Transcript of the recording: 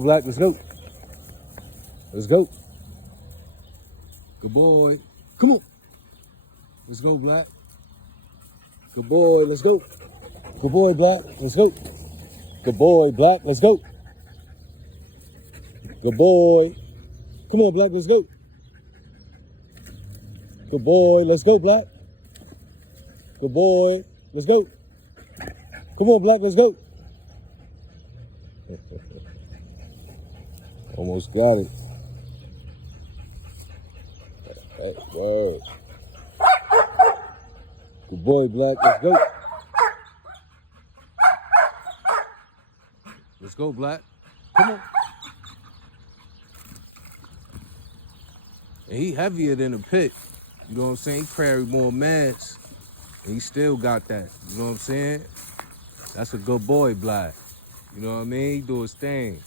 Black, let's go. Let's go. Good boy. Come on. Let's go, Black. Good boy, let's go. Good boy, Black, let's go. Good boy, Black, let's go. Good boy. Come on, Black, let's go. Good boy, let's go, Black. Good boy, let's go. Come on, Black, let's go. Almost got it. Word. Good boy, Black, let's go. Let's go, Black. Come on. And he heavier than a pit. You know what I'm saying? He carry more mass. And he still got that. You know what I'm saying? That's a good boy, Black. You know what I mean? He do his thing.